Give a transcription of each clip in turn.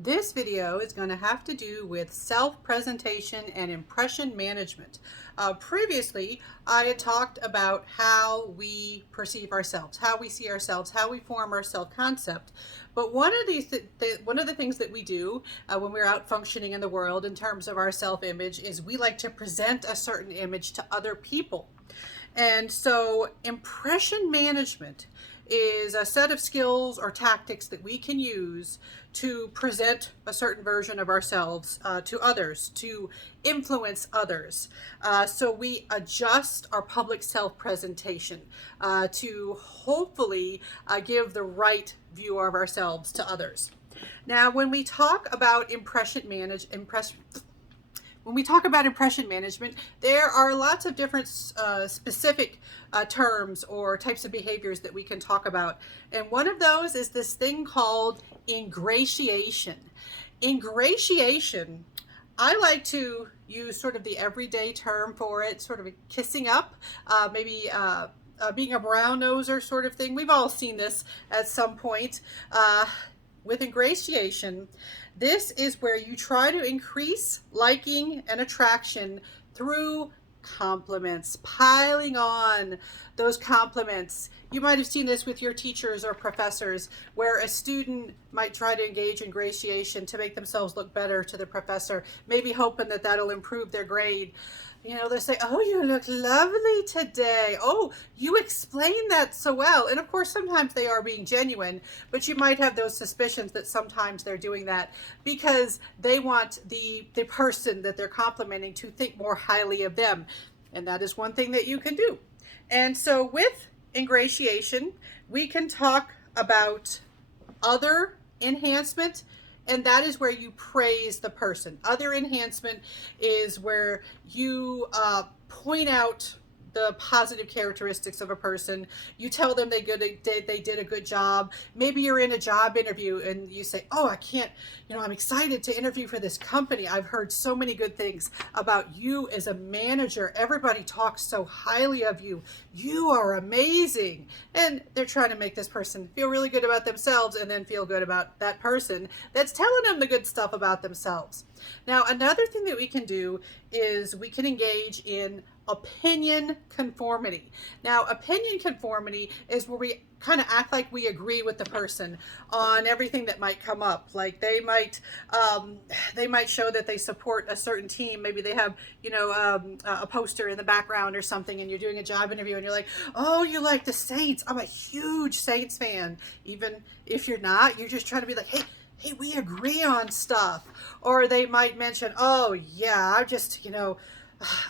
This video is going to have to do with self-presentation and impression management. Previously, I had talked about how we perceive ourselves, how we see ourselves, how we form our self-concept. But one of the things that we do when we're out functioning in the world in terms of our self-image is we like to present a certain image to other people. And so impression management is a set of skills or tactics that we can use to present a certain version of ourselves to others, to influence others. So we adjust our public self-presentation to hopefully give the right view of ourselves to others. Now, when we talk about impression management, there are lots of different specific terms or types of behaviors that we can talk about. And one of those is this thing called ingratiation. Ingratiation, I like to use sort of the everyday term for it, sort of a kissing up, maybe being a brown noser sort of thing. We've all seen this at some point. With ingratiation, this is where you try to increase liking and attraction through compliments, piling on those compliments. You might have seen this with your teachers or professors, where a student might try to engage in ingratiation to make themselves look better to the professor, maybe hoping that that'll improve their grade. You know, they say, "Oh, you look lovely today. Oh, you explained that so well." And of course, sometimes they are being genuine, but you might have those suspicions that sometimes they're doing that because they want the person that they're complimenting to think more highly of them. And that is one thing that you can do. And so with ingratiation, we can talk about other enhancement, and that is where you praise the person. Other enhancement is where you point out the positive characteristics of a person. You tell them they did a good job. Maybe you're in a job interview and you say, "Oh, I'm excited to interview for this company. I've heard so many good things about you as a manager. Everybody talks so highly of you. You are amazing." And they're trying to make this person feel really good about themselves and then feel good about that person that's telling them the good stuff about themselves. Now, another thing that we can do is we can engage in opinion conformity. Now, opinion conformity is where we kind of act like we agree with the person on everything that might come up. Like they might show that they support a certain team. Maybe they have, a poster in the background or something, and you're doing a job interview and you're like, "Oh, you like the Saints? I'm a huge Saints fan." Even if you're not, you're just trying to be like, hey, we agree on stuff. Or they might mention, "Oh yeah,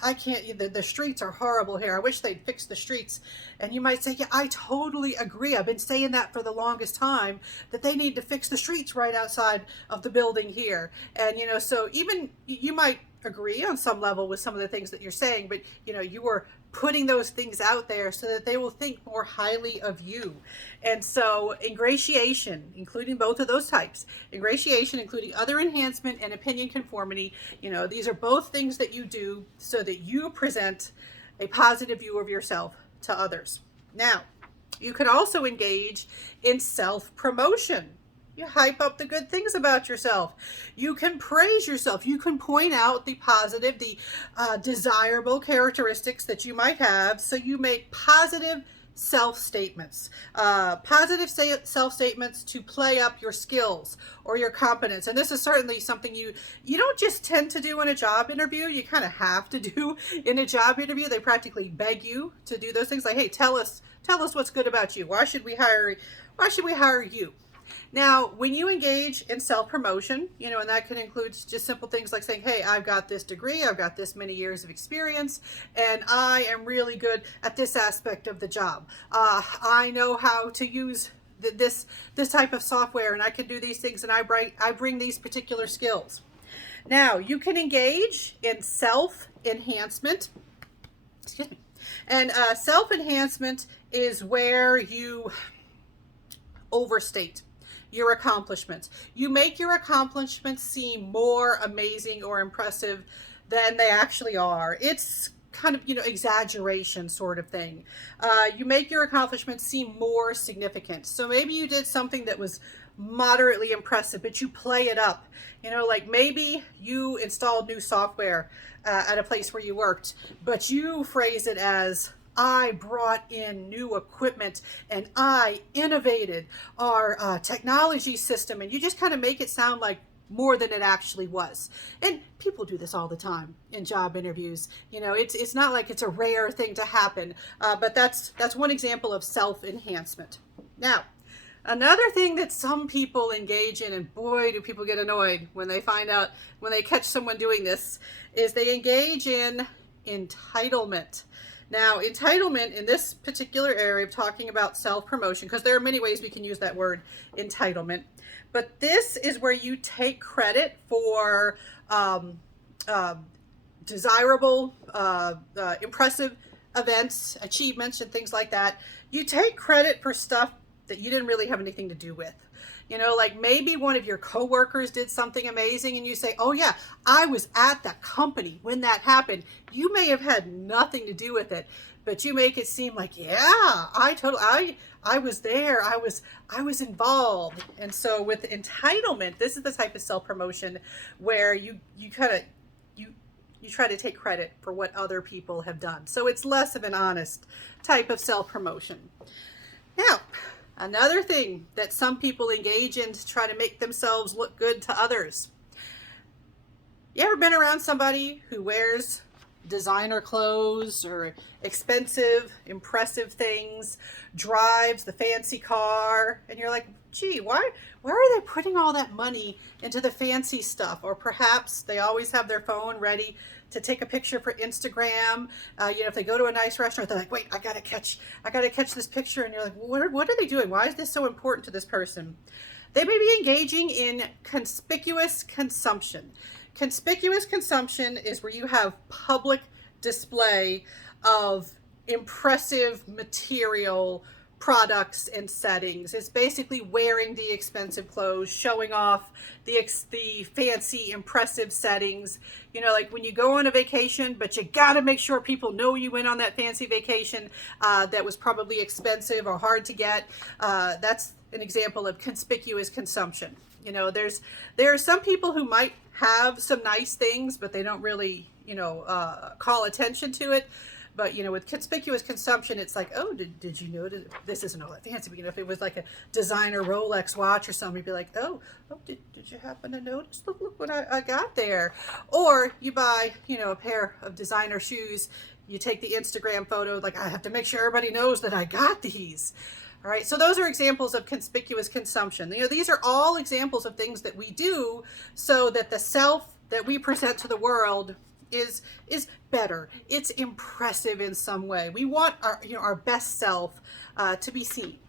I can't, the streets are horrible here. I wish they'd fix the streets." And you might say, "Yeah, I totally agree. I've been saying that for the longest time, that they need to fix the streets right outside of the building here." And, so even you might agree on some level with some of the things that you're saying, but, you are putting those things out there so that they will think more highly of you. And so ingratiation, including both of those types, ingratiation, including other enhancement and opinion conformity, these are both things that you do so that you present a positive view of yourself to others. Now, you can also engage in self-promotion. You hype up the good things about yourself. You can praise yourself. You can point out the positive, the desirable characteristics that you might have. So you make positive self-statements. Positive self-statements to play up your skills or your competence. And this is certainly something you don't just tend to do in a job interview. You kind of have to do in a job interview. They practically beg you to do those things like, "Hey, tell us what's good about you. Why should we hire you?" Now, when you engage in self-promotion, and that can include just simple things like saying, "Hey, I've got this degree, I've got this many years of experience, and I am really good at this aspect of the job. I know how to use this type of software, and I can do these things, and I bring these particular skills." Now, you can engage in self-enhancement. Excuse me. And self-enhancement is where you overstate your accomplishments. You make your accomplishments seem more amazing or impressive than they actually are. It's kind of, exaggeration sort of thing. You make your accomplishments seem more significant. So maybe you did something that was moderately impressive, but you play it up. You know, like maybe you installed new software at a place where you worked, but you phrase it as, I brought in new equipment and I innovated our technology system. And you just kind of make it sound like more than it actually was. And people do this all the time in job interviews. You know, it's not like it's a rare thing to happen, but that's one example of self-enhancement. Now, another thing that some people engage in, and boy, do people get annoyed when they find out, when they catch someone doing this, is they engage in entitlement. Now, entitlement in this particular area of talking about self-promotion, because there are many ways we can use that word entitlement, but this is where you take credit for desirable, impressive events, achievements, and things like that. You take credit for stuff that you didn't really have anything to do with. You know, like maybe one of your coworkers did something amazing and you say, oh yeah, I was at that company when that happened. You may have had nothing to do with it, but you make it seem like, yeah, I was there. I was involved. And so with entitlement, this is the type of self-promotion where you try to take credit for what other people have done. So it's less of an honest type of self-promotion. Now, another thing that some people engage in to try to make themselves look good to others. You ever been around somebody who wears designer clothes or expensive, impressive things, drives the fancy car, and you're like, gee, why are they putting all that money into the fancy stuff? Or perhaps they always have their phone ready to take a picture for Instagram. You know, if they go to a nice restaurant, they're like, wait, I gotta catch this picture. And you're like, what are they doing? Why is this so important to this person? They may be engaging in conspicuous consumption. Conspicuous consumption is where you have public display of impressive material, products, and settings. It's basically wearing the expensive clothes, showing off the fancy, impressive settings. You know, like when you go on a vacation, but you got to make sure people know you went on that fancy vacation that was probably expensive or hard to get. That's an example of conspicuous consumption. You know, there are some people who might have some nice things, but they don't really, call attention to it. But, with conspicuous consumption, it's like, oh, did you notice? This isn't all that fancy. But, if it was like a designer Rolex watch or something, you'd be like, oh, did you happen to notice? Look what I got there. Or you buy, a pair of designer shoes. You take the Instagram photo, like, I have to make sure everybody knows that I got these. All right, so those are examples of conspicuous consumption. These are all examples of things that we do so that the self that we present to the world is better. It's impressive in some way. We want our best self to be seen.